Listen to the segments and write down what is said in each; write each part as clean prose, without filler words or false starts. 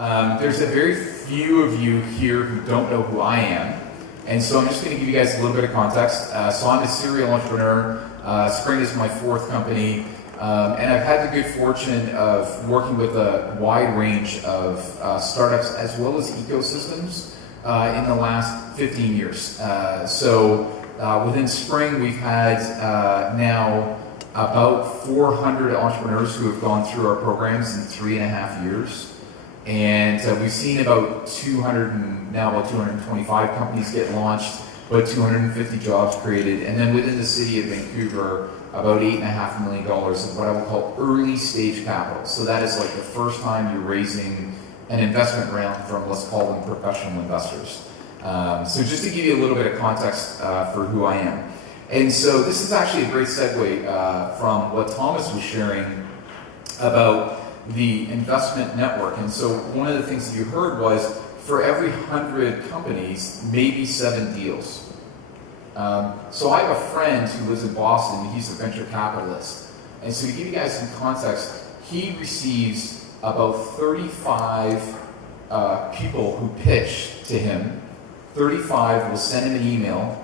There's a very few of you here who don't know who I am, and so I'm just going to give you guys a little bit of context. So I'm a serial entrepreneur. Spring is my fourth company, and I've had the good fortune of working with a wide range of startups as well as ecosystems in the last 15 years. Within Spring, we've had now about 400 entrepreneurs who have gone through our programs in 3.5 years. And we've seen about 225 companies get launched, about 250 jobs created, and then within the city of Vancouver, about $8.5 million of what I would call early stage capital. So that is like the first time you're raising an investment round from, let's call them, professional investors. So just to give you a little bit of context for who I am. And so this is actually a great segue from what Thomas was sharing about the investment network. And so one of the things that you heard was for every 100 companies, maybe 7 deals. So I have a friend who lives in Boston. He's a venture capitalist. And so to give you guys some context, he receives about 35 people who pitch to him. 35 will send him an email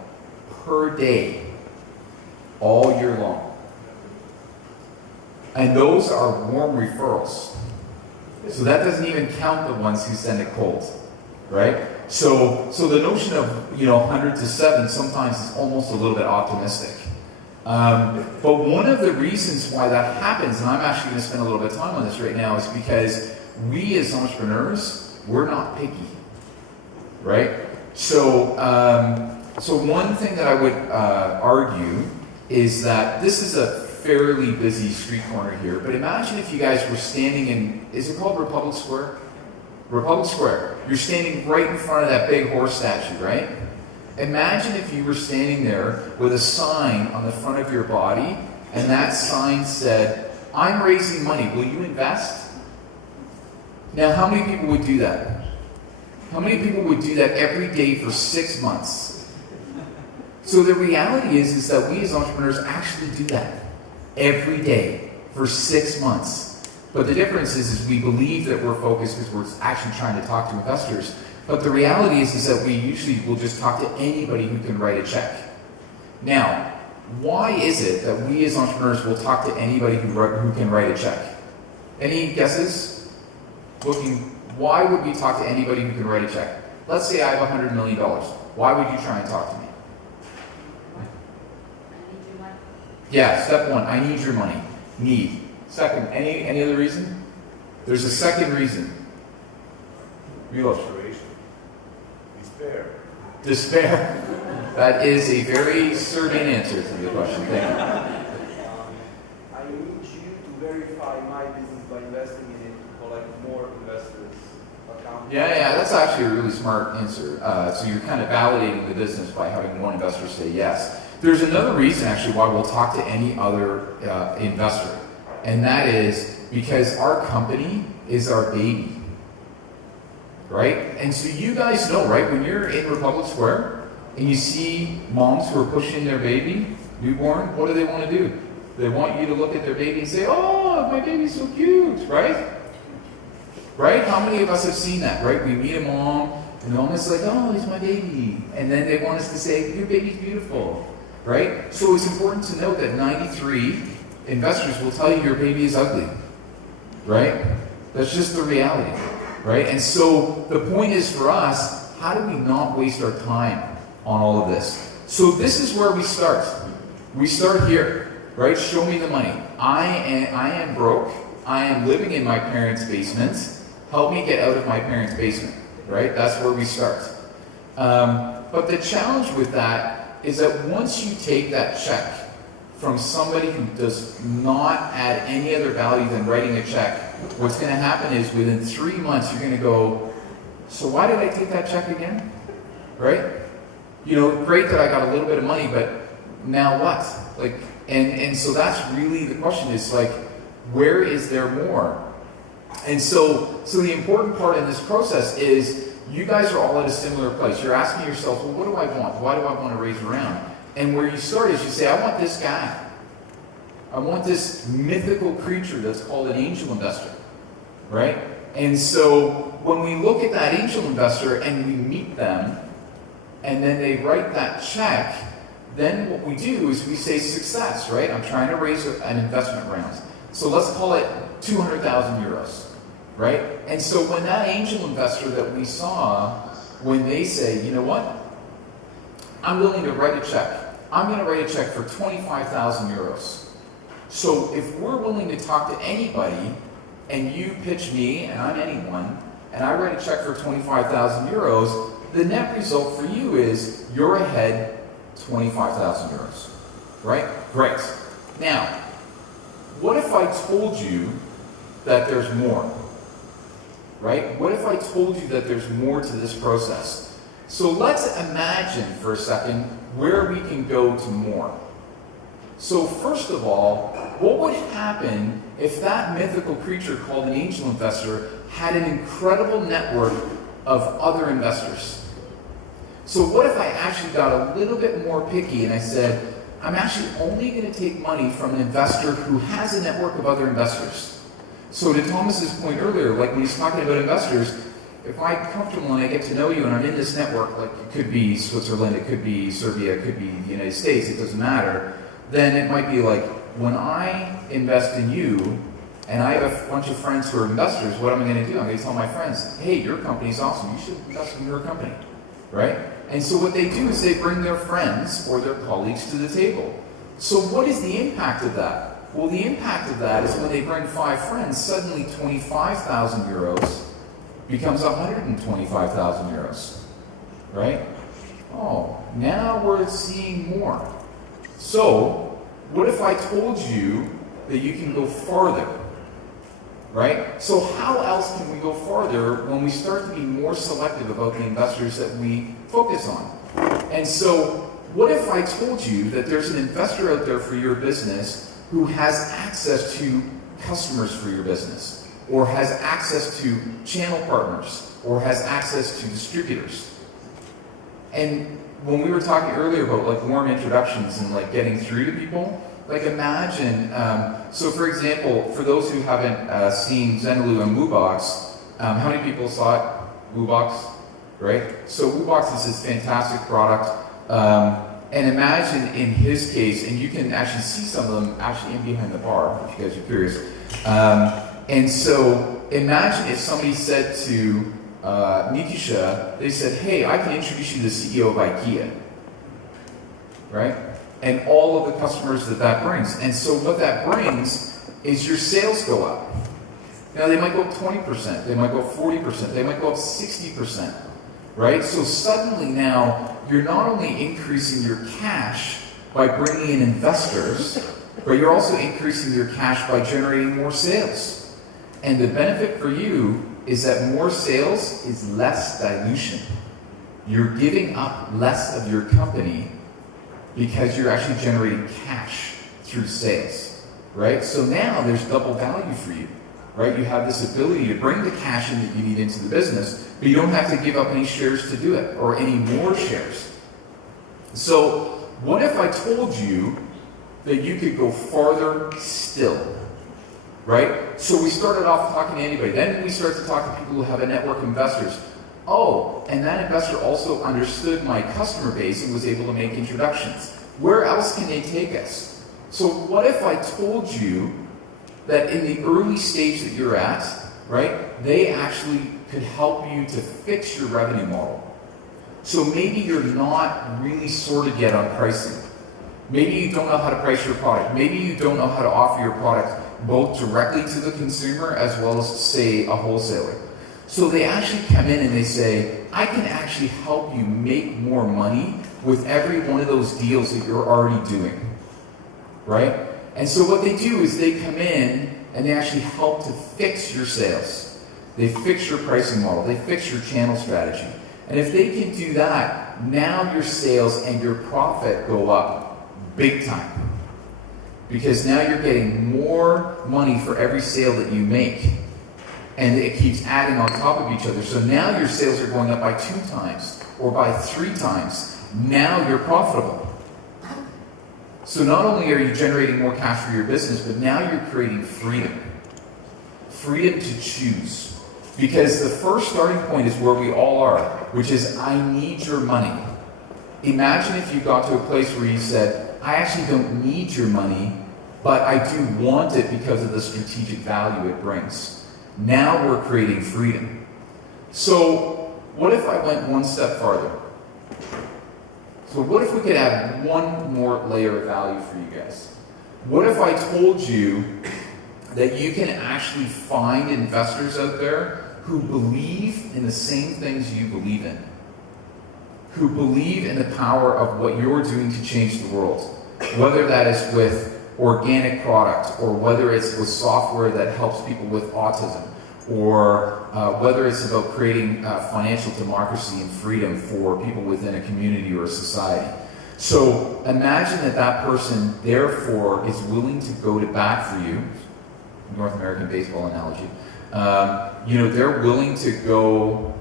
per day, all year long. And those are warm referrals. So that doesn't even count the ones who send it cold, right? So the notion of 100 to 7 sometimes is almost a little bit optimistic. But one of the reasons why that happens, and I'm actually going to spend a little bit of time on this right now, is because we as entrepreneurs, we're not picky, right? So one thing that I would argue is that this is a fairly busy street corner here, but imagine if you guys were standing in, is it called Republic Square? Republic Square. You're standing right in front of that big horse statue, right? Imagine if you were standing there with a sign on the front of your body, and that sign said, "I'm raising money, will you invest?" Now, how many people would do that? How many people would do that every day for 6 months? So the reality is that we as entrepreneurs actually do that every day for 6 months. But the difference is we believe that we're focused because we're actually trying to talk to investors. But the reality is that we usually will just talk to anybody who can write a check. Now, why is it that we as entrepreneurs will talk to anybody who can write a check? Any guesses? Why would we talk to anybody who can write a check? Let's say I have $100 million. Why would you try and talk to me? Yeah, step one, I need your money. Need. Second, any other reason? There's a second reason. Frustration. Despair. Despair. That is a very certain answer to the question. Thank you. I need you to verify my business by investing in it to collect more investors' accounts. Yeah, that's actually a really smart answer. So you're kind of validating the business by having one investor say yes. There's another reason actually why we'll talk to any other investor, and that is because our company is our baby, right? And so you guys know, right, when you're in Republic Square and you see moms who are pushing their baby, newborn, what do they want to do? They want you to look at their baby and say, "Oh, my baby's so cute," right? Right? How many of us have seen that, right? We meet a mom, and the mom is like, "Oh, he's my baby," and then they want us to say, "Your baby's beautiful." Right? So it's important to note that 93 investors will tell you your baby is ugly. Right? That's just the reality. Right? And so the point is for us, how do we not waste our time on all of this? So this is where we start. We start here. Right? Show me the money. I am broke. I am living in my parents' basement. Help me get out of my parents' basement. Right? That's where we start. But the challenge with that is that once you take that check from somebody who does not add any other value than writing a check, what's going to happen is within 3 months you're going to go, "So why did I take that check again?" Right? Great that I got a little bit of money, but now what? And so that's really the question is where is there more? And so the important part in this process is you guys are all at a similar place. You're asking yourself, well, what do I want? Why do I want to raise around? And where you start is you say, I want this guy. I want this mythical creature that's called an angel investor, right? And so when we look at that angel investor and we meet them, and then they write that check, then what we do is we say success, right? I'm trying to raise an investment round. So let's call it 200,000 euros, right? And so when that angel investor that we saw, when they say, you know what? I'm willing to write a check. I'm going to write a check for 25,000 euros. So if we're willing to talk to anybody, and you pitch me, and I'm anyone, and I write a check for 25,000 euros, the net result for you is you're ahead 25,000 euros, right? Great. Now, what if I told you that there's more, right? What if I told you that there's more to this process? So let's imagine for a second where we can go to more. So first of all, what would happen if that mythical creature called an angel investor had an incredible network of other investors? So what if I actually got a little bit more picky and I said, I'm actually only going to take money from an investor who has a network of other investors. So to Thomas's point earlier, like when he's talking about investors, if I'm comfortable and I get to know you and I'm in this network, like it could be Switzerland, it could be Serbia, it could be the United States, it doesn't matter, then it might be like, when I invest in you, and I have a bunch of friends who are investors, what am I going to do? I'm going to tell my friends, hey, your company's awesome, you should invest in your company, right? And so what they do is they bring their friends or their colleagues to the table. So what is the impact of that? Well, the impact of that is when they bring 5 friends, suddenly 25,000 euros becomes 125,000 euros, right? Oh, now we're seeing more. So, what if I told you that you can go farther, right? So how else can we go farther when we start to be more selective about the investors that we focus on? And so, what if I told you that there's an investor out there for your business who has access to customers for your business, or has access to channel partners, or has access to distributors? And when we were talking earlier about like warm introductions and like getting through to people, like imagine, so for example, for those who haven't seen Zenlu and WooBox, how many people saw it? WooBox, right? So WooBox is this fantastic product, and imagine in his case, and you can actually see some of them actually in behind the bar, if you guys are curious. And so imagine if somebody said to Nikisha, they said, hey, I can introduce you to the CEO of IKEA, right? And all of the customers that brings. And so what that brings is your sales go up. Now they might go up 20%, they might go up 40%, they might go up 60%, right? So suddenly now you're not only increasing your cash by bringing in investors, but you're also increasing your cash by generating more sales. And the benefit for you is that more sales is less dilution. You're giving up less of your company because you're actually generating cash through sales, right? So now there's double value for you, right? You have this ability to bring the cash in that you need into the business, but you don't have to give up any shares to do it, or any more shares. So what if I told you that you could go farther still? Right? So we started off talking to anybody. Then we started to talk to people who have a network of investors. Oh, and that investor also understood my customer base and was able to make introductions. Where else can they take us? So what if I told you that in the early stage that you're at, right, they actually could help you to fix your revenue model. So maybe you're not really sorted yet on pricing. Maybe you don't know how to price your product. Maybe you don't know how to offer your product both directly to the consumer as well as, say, a wholesaler. So they actually come in and they say, I can actually help you make more money with every one of those deals that you're already doing, right? And so what they do is they come in and they actually help to fix your sales. They fix your pricing model. They fix your channel strategy. And if they can do that, now your sales and your profit go up big time. Because now you're getting more money for every sale that you make. And it keeps adding on top of each other. So now your sales are going up by 2 times or by 3 times. Now you're profitable. So not only are you generating more cash for your business, but now you're creating freedom. Freedom to choose. Because the first starting point is where we all are, which is, I need your money. Imagine if you got to a place where you said, I actually don't need your money, but I do want it because of the strategic value it brings. Now we're creating freedom. So what if I went one step farther? So what if we could add one more layer of value for you guys? What if I told you that you can actually find investors out there who believe in the same things you believe in, who believe in the power of what you're doing to change the world, whether that is with organic product, or whether it's with software that helps people with autism, or whether it's about creating financial democracy and freedom for people within a community or a society. So imagine that that person, therefore, is willing to go to bat for you, North American baseball analogy. They're willing to go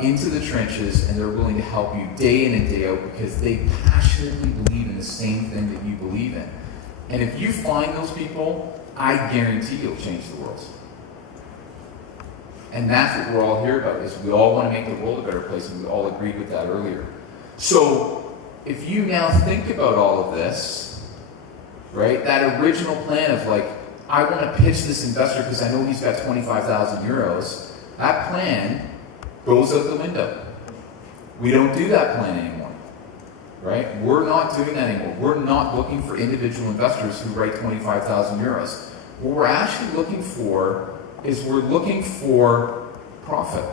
into the trenches, and they're willing to help you day in and day out because they passionately believe in the same thing that you believe in. And if you find those people, I guarantee you'll change the world. And that's what we're all here about, is we all want to make the world a better place, and we all agreed with that earlier. So if you now think about all of this, right, that original plan of like, I want to pitch this investor because I know he's got 25,000 euros, that plan goes out the window. We don't do that plan anymore, right? We're not doing that anymore. We're not looking for individual investors who write 25,000 euros. What we're actually looking for is we're looking for profit.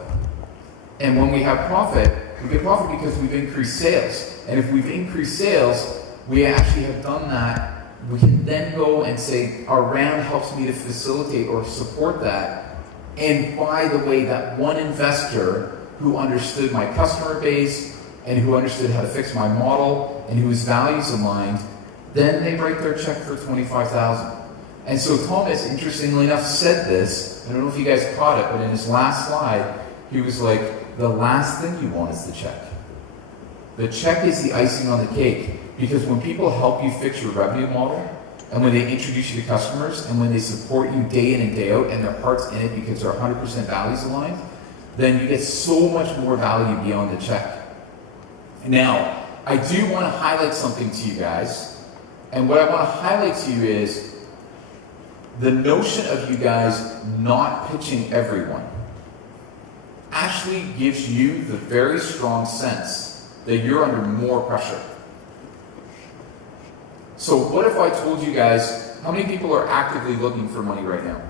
And when we have profit, we get profit because we've increased sales. And if we've increased sales, we actually have done that. We can then go and say, our round helps me to facilitate or support that. And by the way, that one investor who understood my customer base and who understood how to fix my model and whose values aligned, then they write their check for 25,000. And so Thomas, interestingly enough, said this. I don't know if you guys caught it, but in his last slide, he was like, the last thing you want is the check. The check is the icing on the cake. Because when people help you fix your revenue model, and when they introduce you to customers, and when they support you day in and day out, and their heart's in it because they're 100% values aligned, then you get so much more value beyond the check. Now, I do want to highlight something to you guys, and what I want to highlight to you is the notion of you guys not pitching everyone actually gives you the very strong sense that you're under more pressure. So what if I told you guys, how many people are actively looking for money right now?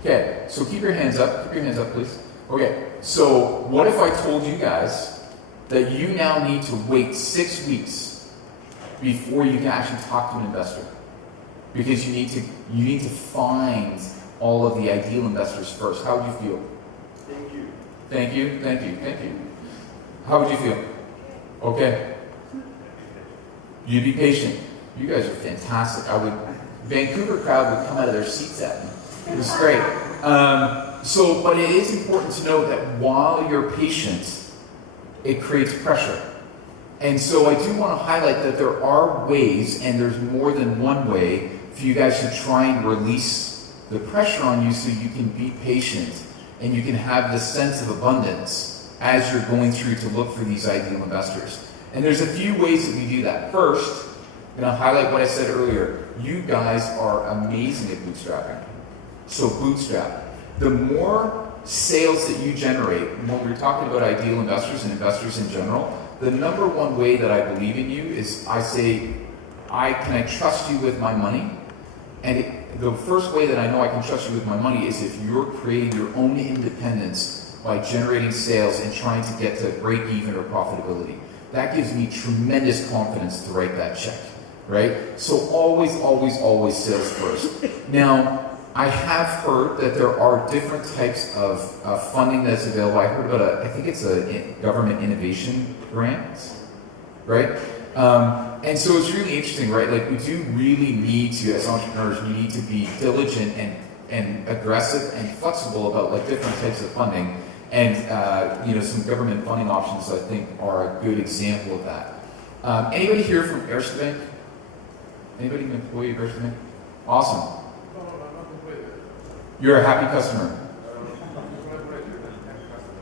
Okay, so keep your hands up. Keep your hands up, please. Okay, so what if I told you guys that you now need to wait 6 weeks before you can actually talk to an investor? Because you need to find all of the ideal investors first. How would you feel? Thank you. Thank you, thank you, thank you. How would you feel? Okay. You'd be patient. You guys are fantastic. Vancouver crowd would come out of their seats at me. It was great. But it is important to know that while you're patient, it creates pressure. And so I do want to highlight that there are ways, and there's more than one way, for you guys to try and release the pressure on you so you can be patient and you can have this sense of abundance as you're going through to look for these ideal investors. And there's a few ways that we do that. First, I'm going to highlight what I said earlier. You guys are amazing at bootstrapping. So bootstrap. The more sales that you generate, when we're talking about ideal investors and investors in general, the number one way that I believe in you is I say, can I trust you with my money? And the first way that I know I can trust you with my money is if you're creating your own independence by generating sales and trying to get to break even or profitability. That gives me tremendous confidence to write that check, right? So always, always, always sales first. Now, I have heard that there are different types of funding that's available. I heard about I think it's a government innovation grant, right? And so it's really interesting, right? Like we do really need to, as entrepreneurs, we need to be diligent and aggressive and flexible about like different types of funding. And some government funding options I think are a good example of that. Anybody here from Erste Bank? Anybody an employee of Erste Bank? Awesome. You're a happy customer.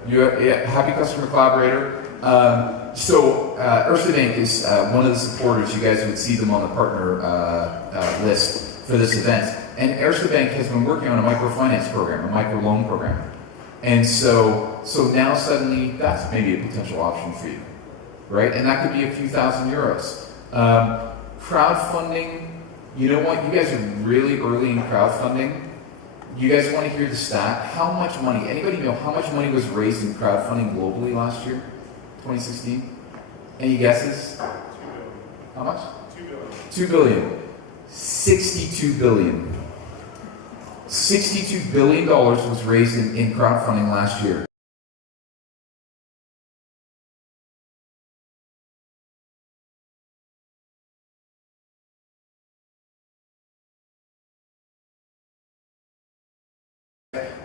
Happy customer collaborator. Erste Bank is one of the supporters. You guys would see them on the partner list for this event. And Erste Bank has been working on a microfinance program, a microloan program. And so now suddenly that's maybe a potential option for you, right? And that could be a few thousand euros. Crowdfunding, you know what? You guys are really early in crowdfunding. You guys want to hear the stat? How much money, anybody know how much money was raised in crowdfunding globally last year, 2016? Any guesses? 2 billion. How much? 2 billion. 2 billion. 62 billion. $62 billion was raised in crowdfunding last year.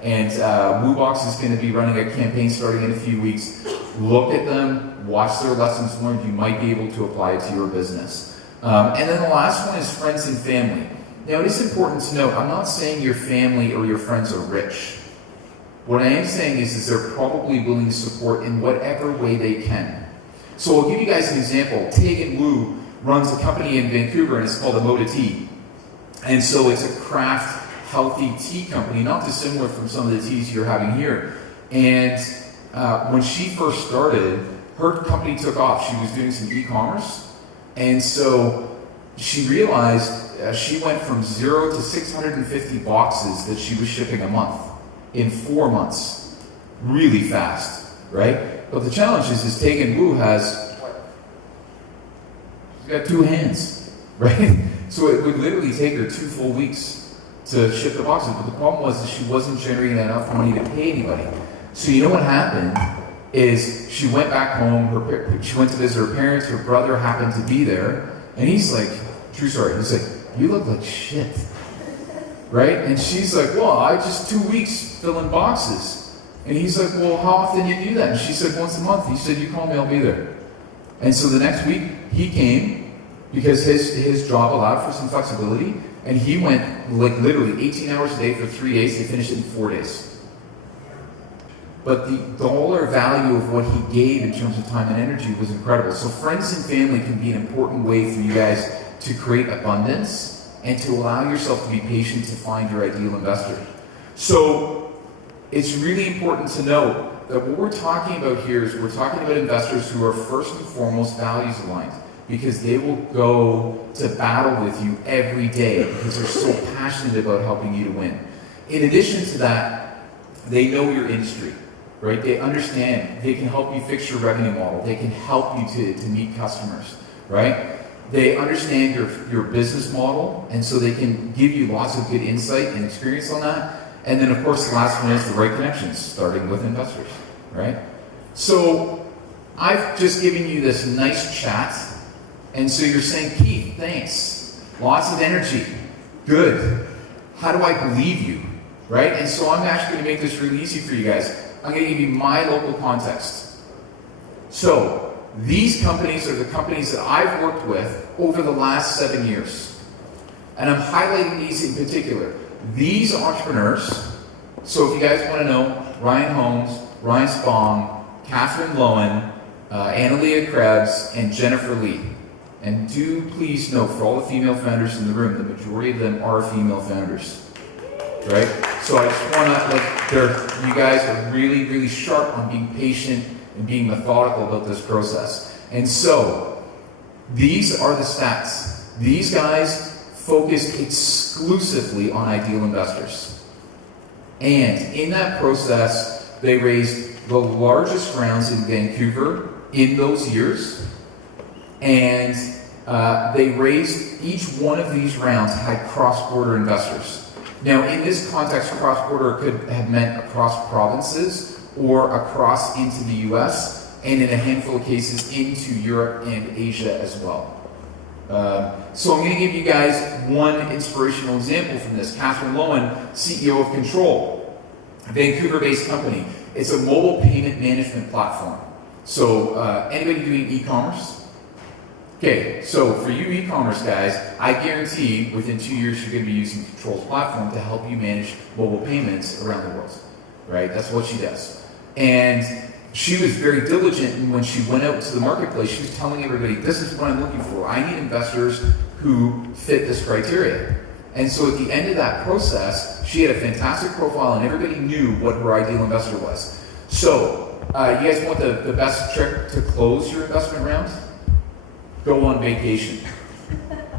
And WooBox is going to be running a campaign starting in a few weeks. Look at them, watch their lessons learned. You might be able to apply it to your business. And then the last one is friends and family. Now, it is important to note, I'm not saying your family or your friends are rich. What I am saying is they're probably willing to support in whatever way they can. So I'll give you guys an example. Tegan Wu runs a company in Vancouver, and it's called Emoda Tea. And so it's a craft healthy tea company, not dissimilar from some of the teas you're having here. And when she first started, her company took off. She was doing some e-commerce. And so she realized she went from 0 to 650 boxes that she was shipping a month in 4 months. Really fast, right? But the challenge is Tegan Wu she's got 2 hands, right? So it would literally take her 2 full weeks to ship the boxes. But the problem was that she wasn't generating enough money to pay anybody. So you know what happened is she went back home, she went to visit her parents, her brother happened to be there, and he's like, true story, he's like, you look like shit, right? And she's like, well, I just 2 weeks filling boxes. And he's like, well, how often do you do that? And she said, once a month. He said, you call me, I'll be there. And so the next week, he came, because his job allowed for some flexibility, and he went like literally 18 hours a day for 3 days. They finished it in 4 days. But the dollar value of what he gave in terms of time and energy was incredible. So friends and family can be an important way for you guys to create abundance and to allow yourself to be patient to find your ideal investor. So it's really important to know that what we're talking about here is we're talking about investors who are first and foremost values aligned, because they will go to battle with you every day because they're so passionate about helping you to win. In addition to that, they know your industry, right? They understand. They can help you fix your revenue model. They can help you to meet customers, right? They understand your business model, and so they can give you lots of good insight and experience on that. And then, of course, the last one is the right connections, starting with investors, right? So I've just given you this nice chat. And so you're saying, Keith, thanks. Lots of energy. Good. How do I believe you? Right? And so I'm actually going to make this really easy for you guys. I'm going to give you my local context. So these companies are the companies that I've worked with over the last 7 years. And I'm highlighting these in particular. These entrepreneurs, so if you guys want to know, Ryan Holmes, Ryan Spong, Catherine Lowen, Annalia Krebs, and Jennifer Lee. And do please note, for all the female founders in the room, the majority of them are female founders, right? So I just want to, you guys are really, really sharp on being patient and being methodical about this process. And so, these are the stats. These guys focused exclusively on ideal investors. And in that process, they raised the largest rounds in Vancouver in those years. And they raised, each one of these rounds had cross-border investors. Now, in this context, cross-border could have meant across provinces or across into the US, and in a handful of cases into Europe and Asia as well. So I'm going to give you guys one inspirational example from this. Catherine Lowen, CEO of Control, a Vancouver-based company. It's a mobile payment management platform. So anybody doing e-commerce? Okay, so for you e-commerce guys, I guarantee within 2 years you're going to be using Control's platform to help you manage mobile payments around the world, right? That's what she does. And she was very diligent, and when she went out to the marketplace, she was telling everybody, this is what I'm looking for. I need investors who fit this criteria. And so at the end of that process, she had a fantastic profile, and everybody knew what her ideal investor was. So, you guys want the best trick to close your investment round? Go on vacation.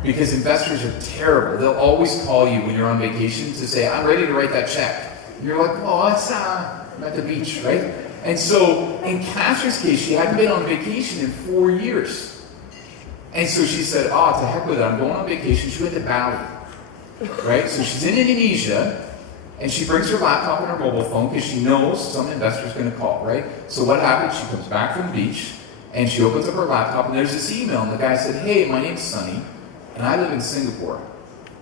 Because investors are terrible. They'll always call you when you're on vacation to say, I'm ready to write that check. And you're like, oh, I'm at the beach, right? And so in Catherine's case, she hadn't been on vacation in 4 years. And so she said, to heck with it, I'm going on vacation. She went to Bali, right? So she's in Indonesia, and she brings her laptop and her mobile phone because she knows some investor's going to call, right? So what happens? She comes back from the beach, and she opens up her laptop, and there's this email, and the guy said, hey, my name's Sunny, and I live in Singapore,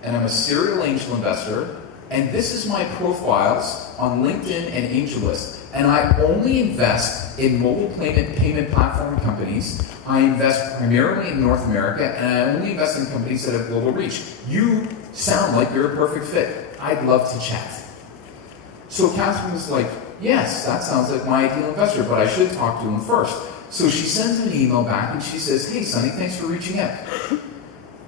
and I'm a serial angel investor, and this is my profiles on LinkedIn and AngelList, and I only invest in mobile payment platform companies. I invest primarily in North America, and I only invest in companies that have global reach. You sound like you're a perfect fit. I'd love to chat. So Catherine was like, yes, that sounds like my ideal investor, but I should talk to him first. So she sends an email back, and she says, hey, Sonny, thanks for reaching out.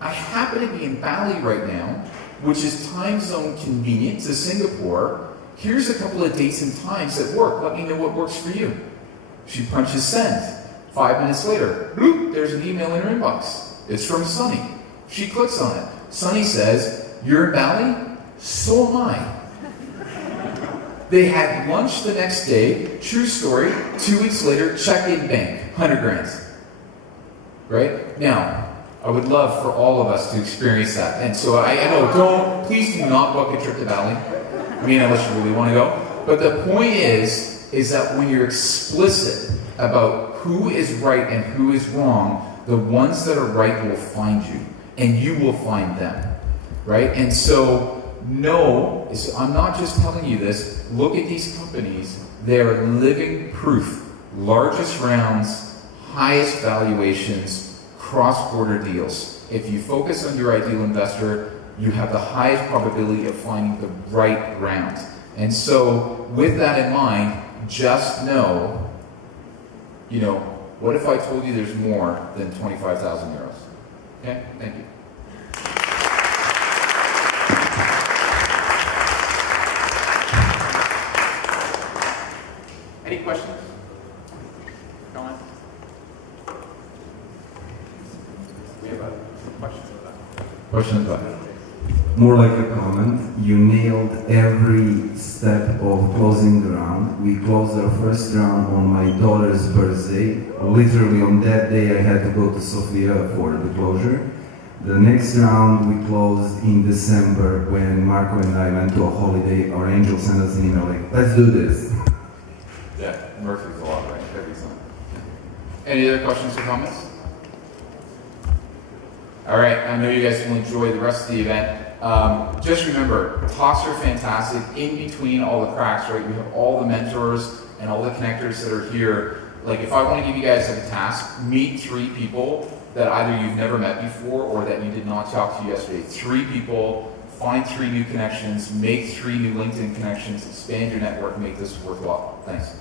I happen to be in Bali right now, which is time zone convenient to Singapore. Here's a couple of dates and times that work. Let me know what works for you. She punches send. 5 minutes later, bloop, there's an email in her inbox. It's from Sunny. She clicks on it. Sunny says, you're in Bali? So am I. They had lunch the next day. True story. 2 weeks later, check in bank. 100 grand. Right? Now, I would love for all of us to experience that. And so I know, please do not book a trip to Bali. I mean, unless you really want to go. But the point is that when you're explicit about who is right and who is wrong, the ones that are right will find you, and you will find them, right? And so, I'm not just telling you this. Look at these companies. They're living proof. Largest rounds, highest valuations, cross-border deals. If you focus on your ideal investor, you have the highest probability of finding the right round. And so, with that in mind, just know, what if I told you there's more than 25,000 euros? Okay, thank you. Any questions? Comments? We have a question about that. Questions about that? More like a comment. You nailed every step of closing the round. We closed our first round on my daughter's birthday. Literally on that day I had to go to Sofia for the closure. The next round we closed in December when Marco and I went to a holiday. Our angel sent us an email like, let's do this. Yeah, Murphy's a lot, right? Every time. Any other questions or comments? All right, I know you guys will enjoy the rest of the event. Just remember, talks are fantastic. In between all the cracks, right? We have all the mentors and all the connectors that are here. Like, if I want to give you guys a task, meet 3 people that either you've never met before or that you did not talk to yesterday. 3 people, find 3 new connections, make 3 new LinkedIn connections, expand your network, make this worthwhile. Thanks.